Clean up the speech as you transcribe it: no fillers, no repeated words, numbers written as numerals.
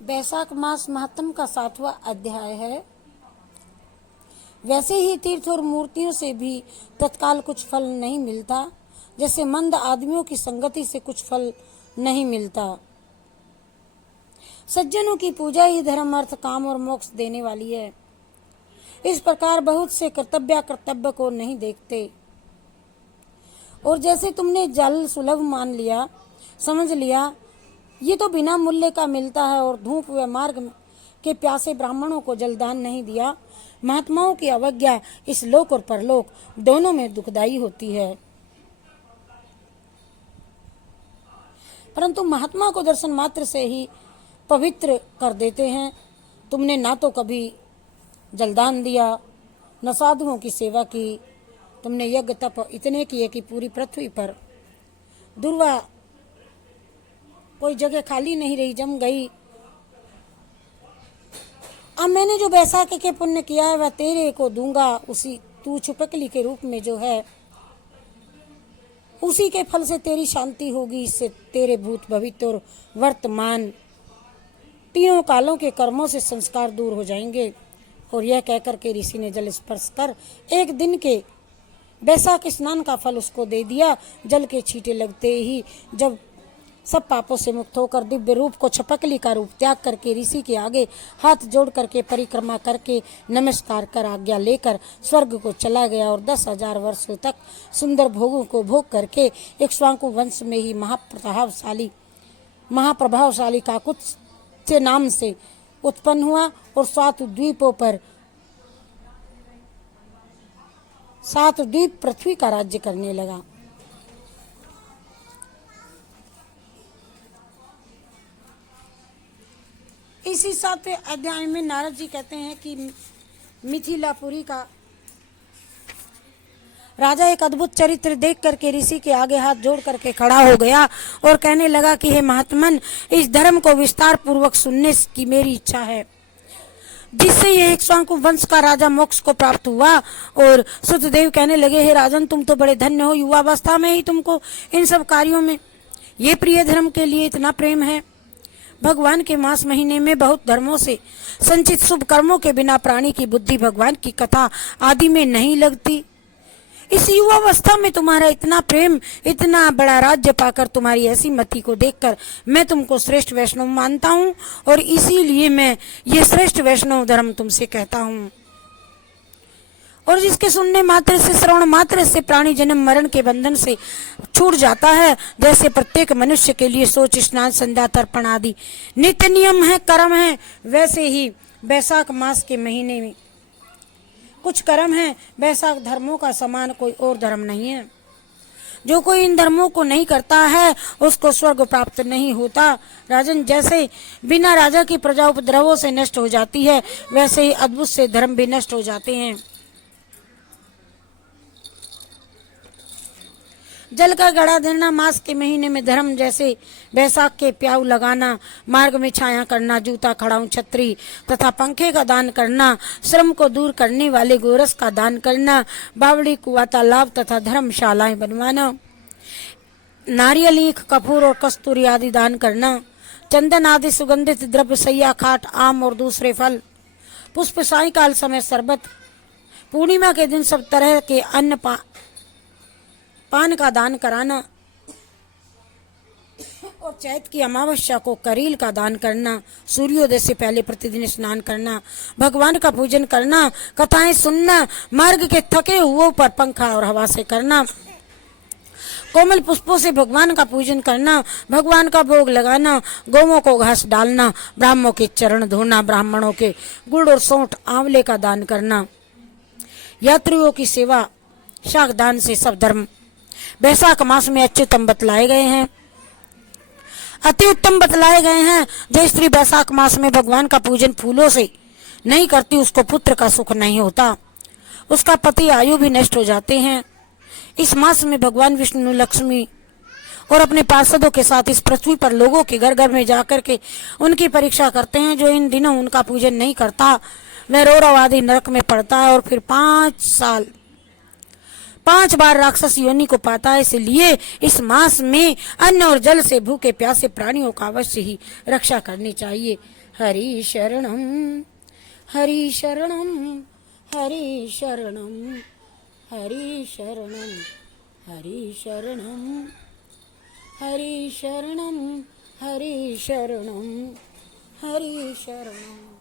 वैशाख मास महात्म का 7वां अध्याय है। वैसे ही तीर्थ और मूर्तियों से भी तत्काल कुछ फल नहीं मिलता, जैसे मंद आदमियों की संगति से कुछ फल नहीं मिलता। सज्जनों की पूजा ही धर्म, अर्थ, काम और मोक्ष देने वाली है। इस प्रकार बहुत से कर्तव्य को नहीं देखते, और जैसे तुमने जल सुलभ मान लिया, समझ लिया ये तो बिना मूल्य का मिलता है, और धूप व मार्ग के प्यासे ब्राह्मणों को जलदान नहीं दिया, महात्माओं की अवज्ञा इस लोक और परलोक दोनों में दुखदायी होती है। परंतु महात्मा को दर्शन मात्र से ही पवित्र कर देते हैं। तुमने ना तो कभी जलदान दिया, न साधुओं की सेवा की। तुमने यज्ञ तप इतने किए कि पूरी पृथ्वी पर दुर्वा कोई जगह खाली नहीं रही, जम गई। अब मैंने जो वैशाख के पुण्य किया है वह तेरे को दूंगा, उसी तू छुपकली के रूप में जो है उसी के फल से तेरी शांति होगी। इससे तेरे भूत भविष्य और वर्तमान तीनों कालों के कर्मों से संस्कार दूर हो जाएंगे। और यह कहकर के ऋषि ने जल स्पर्श कर एक दिन के वैशाख स्नान का फल उसको दे दिया। जल के छींटे लगते ही जब सब पापों से मुक्त होकर दिव्य रूप को छपकली का रूप त्याग करके ऋषि के आगे हाथ जोड़ करके परिक्रमा करके नमस्कार कर आज्ञा लेकर स्वर्ग को चला गया, और 10,000 वर्षों तक सुंदर भोगों को भोग करके इक्ष्वाकु वंश में ही महाप्रभावशाली काकुत्स्थ्य नाम से उत्पन्न हुआ, और 7 द्वीपों पर 7 द्वीप पृथ्वी का राज्य करने लगा। इसी 7वें अध्याय में नारद जी कहते हैं कि मिथिलापुरी का राजा एक अद्भुत चरित्र देख करके ऋषि के आगे हाथ जोड़ करके खड़ा हो गया और कहने लगा कि हे महात्मन, इस धर्म को विस्तार पूर्वक सुनने की मेरी इच्छा है, जिससे ये इक्ष्वाकु वंश का राजा मोक्ष को प्राप्त हुआ। और सुतदेव कहने लगे, हे राजन, तुम तो बड़े धन्य हो, युवावस्था में ही तुमको इन सब कार्यों में ये प्रिय धर्म के लिए इतना प्रेम है। भगवान के मास महीने में बहुत धर्मों से संचित शुभ कर्मों के बिना प्राणी की बुद्धि भगवान की कथा आदि में नहीं लगती। इस युवावस्था में तुम्हारा इतना प्रेम, इतना बड़ा राज्य पाकर तुम्हारी ऐसी मति को देखकर मैं तुमको श्रेष्ठ वैष्णव मानता हूँ, और इसीलिए मैं ये श्रेष्ठ वैष्णव धर्म तुमसे कहता हूँ। और जिसके सुनने मात्र से, श्रवण मात्र से प्राणी जन्म मरण के बंधन से छूट जाता है। जैसे प्रत्येक मनुष्य के लिए सोच, स्नान, संध्या, तर्पण आदि नित्य नियम है, कर्म है, वैसे ही वैशाख मास के महीने में कुछ कर्म है। वैशाख धर्मों का समान कोई और धर्म नहीं है। जो कोई इन धर्मों को नहीं करता है उसको स्वर्ग प्राप्त नहीं होता। राजन, जैसे बिना राजा की प्रजा उपद्रवों से नष्ट हो जाती है, वैसे ही अद्भुत से धर्म भी नष्ट हो जाते हैं। जल का गड़ा धरना, मास के महीने में धर्म, जैसे वैशाख के प्याऊ लगाना, मार्ग में छाया करना, जूता, खड़ाऊ, छतरी तथा पंखे का दान करना, श्रम को दूर करने वाले गोरस का दान करना, बावड़ी, कुआं, तालाब तथा धर्मशालाएं बनवाना, नारियल, ईख, कपूर और कस्तूरी आदि दान करना, चंदन आदि सुगंधित द्रव्य, सैया, खाट, आम और दूसरे फल, पुष्प, सायंकाल समय शरबत, पूर्णिमा के दिन सब तरह के अन्न पान का दान कराना, और चैत की अमावस्या को करील का दान करना, सूर्योदय से पहले प्रतिदिन स्नान करना, भगवान का पूजन करना, कथाएं सुनना, मार्ग के थके हुओं पर पंखा और हवा से करना, कोमल पुष्पों से भगवान का पूजन करना, भगवान का भोग लगाना, गौओं को घास डालना, ब्राह्मणों के चरण धोना, ब्राह्मणों के गुड़ और सौंठ आंवले का दान करना, यात्रियों की सेवा, शाक दान से सब धर्म वैशाख मास में अत्युत्तम बतलाए गए हैं, अति उत्तम बतलाए गए हैं। जो स्त्री वैशाख मास में भगवान का पूजन फूलों से नहीं करती, उसको पुत्र का सुख नहीं होता, उसका पति आयु भी नष्ट हो जाते हैं। इस मास में भगवान विष्णु, लक्ष्मी और अपने पार्षदों के साथ इस पृथ्वी पर लोगों के घर घर में जाकर के उनकी परीक्षा करते हैं। जो इन दिनों उनका पूजन नहीं करता वह रौरव आदि नरक में पड़ता है, और फिर 5 बार राक्षस योनि को पाता है। इसलिए इस मास में अन्न और जल से भूखे प्यासे प्राणियों का अवश्य ही रक्षा करनी चाहिए। हरि शरणम हरि शरणम हरि शरणम हरि शरणम हरि शरणम हरि शरणम हरि शरणम हरि शरणम।